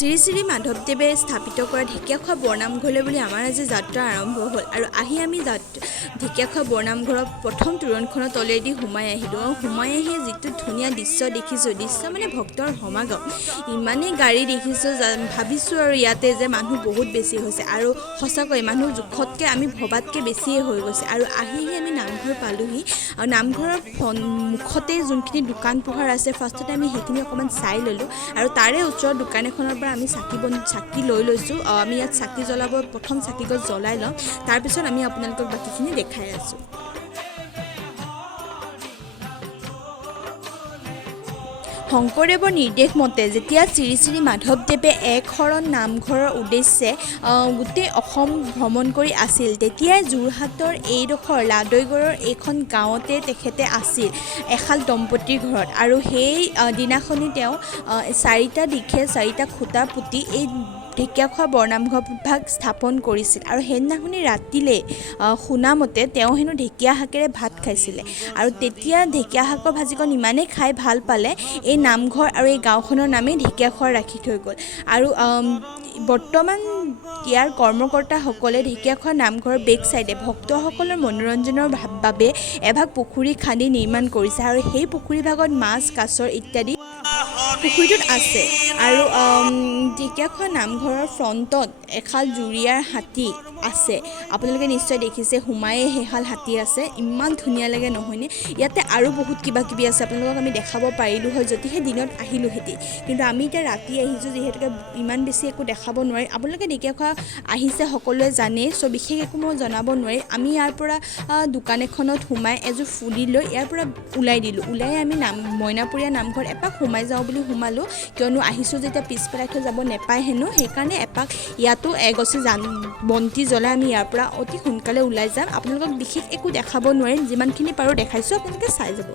শ্ৰী শ্ৰী মাধৱদেৱে স্থাপিত কৰা ঢেকীয়াখোৱা বৰনামঘৰলৈ বুলি আমাৰ আজি যাত্ৰা আৰম্ভ হ'ল আৰু আহি আমি ঢেকীয়াখোৱা বৰনামঘৰৰ প্ৰথম তোৰণখনৰ তলেদি সোমাই আহিলোঁ আৰু সোমাই আহি যিটো ধুনীয়া দৃশ্য দেখিছোঁ দৃশ্য মানে ভক্তৰ সমাগম ইমানেই গাড়ী দেখিছোঁ ভাবিছোঁ আৰু ইয়াতে যে মানুহ বহুত বেছি হৈছে আৰু সঁচাকৈ মানুহ জোখতকৈ আমি ভবাতকৈ বেছিয়ে হৈ গৈছে আৰু আহি আমি নামঘৰ পালোহি আৰু নামঘৰৰ মুখতে যোনখিনি দোকান পোহাৰ আছে ফাৰ্ষ্টতে আমি সেইখিনি অকণমান চাই ল'লোঁ আৰু তাৰে ওচৰৰ দোকান এখনৰ পৰা আমি চাকি লৈ লৈছোঁ আমি ইয়াত চাকি জ্বলাব প্ৰথম চাকিগছ জ্বলাই লওঁ তাৰপিছত আমি আপোনালোকক বাকীখিনি দেখাই আছোঁ শংকৰদেৱৰ নিৰ্দেশ মতে যেতিয়া শ্ৰী শ্ৰী মাধৱদেৱে এক শৰণ নামঘৰৰ উদ্দেশ্যে গোটেই অসম ভ্ৰমণ কৰি আছিল তেতিয়াই যোৰহাটৰ এইডোখৰ লাদৈগড়ৰ এইখন গাঁৱতে তেখেতে আছিল এহাল দম্পতীৰ ঘৰত আৰু সেই দিনাখনি তেওঁ চাৰিটা দিশে চাৰিটা খুঁটা পুতি এই ঢেকীয়াখোৱা বৰনামঘৰ ভাগ স্থাপন কৰিছিল আৰু সেইদিনাখনি ৰাতিলৈ শুনামতে তেওঁ হেনো ঢেকীয়া শাকেৰে ভাত খাইছিলে আৰু তেতিয়া ঢেকীয়া শাকৰ ভাজিকণ ইমানেই খাই ভাল পালে এই নামঘৰ আৰু এই গাঁওখনৰ নামেই ঢেকীয়াখোৱা ৰাখি থৈ গ'ল আৰু বৰ্তমান ইয়াৰ কৰ্মকৰ্তাসকলে ঢেকীয়াখোৱা নামঘৰৰ বেক চাইডে ভক্তসকলৰ মনোৰঞ্জনৰ বাবে এভাগ পুখুৰী খান্দি নিৰ্মাণ কৰিছে আৰু সেই পুখুৰী ভাগত মাছ কাছৰ ইত্যাদি পুখুৰীটোত আছে আৰু ঢেকীয়াখোৱা নামঘৰৰ ফ্ৰণ্টত এহাল জুৰীয়াৰ হাতী আছে আপোনালোকে নিশ্চয় দেখিছে সোমায়ে সেইহাল হাতী আছে ইমান ধুনীয়া লাগে নহয়নে ইয়াতে আৰু বহুত কিবা কিবি আছে আপোনালোকক আমি দেখাব পাৰিলোঁ হয় যদিহে দিনত আহিলোহেঁতেন কিন্তু আমি এতিয়া ৰাতি আহিছোঁ যিহেতুকে ইমান বেছি একো দেখাব নোৱাৰি আপোনালোকে ঢেকীয়াখোৱা আহিছে সকলোৱে জানেই চ' বিশেষ একো মই জনাব নোৱাৰি আমি ইয়াৰ পৰা দোকান এখনত সোমাই এযোৰ ফুলি লৈ ইয়াৰ পৰা ওলাই দিলোঁ ওলাই আমি মইনাপুৰীয়া নামঘৰ এপাক সোমাই যাওঁ বুলি সোমালোঁ কিয়নো আহিছোঁ যেতিয়া পিছ পেলাই থৈ যাব নেপায় হেনো সেইকাৰণে এপাক ইয়াতো এগছি বন্তি জ্বলাই আমি ইয়াৰ পৰা অতি সোনকালে ওলাই যাম আপোনালোকক বিশেষ একো দেখাব নোৱাৰিম যিমানখিনি পাৰোঁ দেখাইছোঁ আপোনালোকে চাই যাব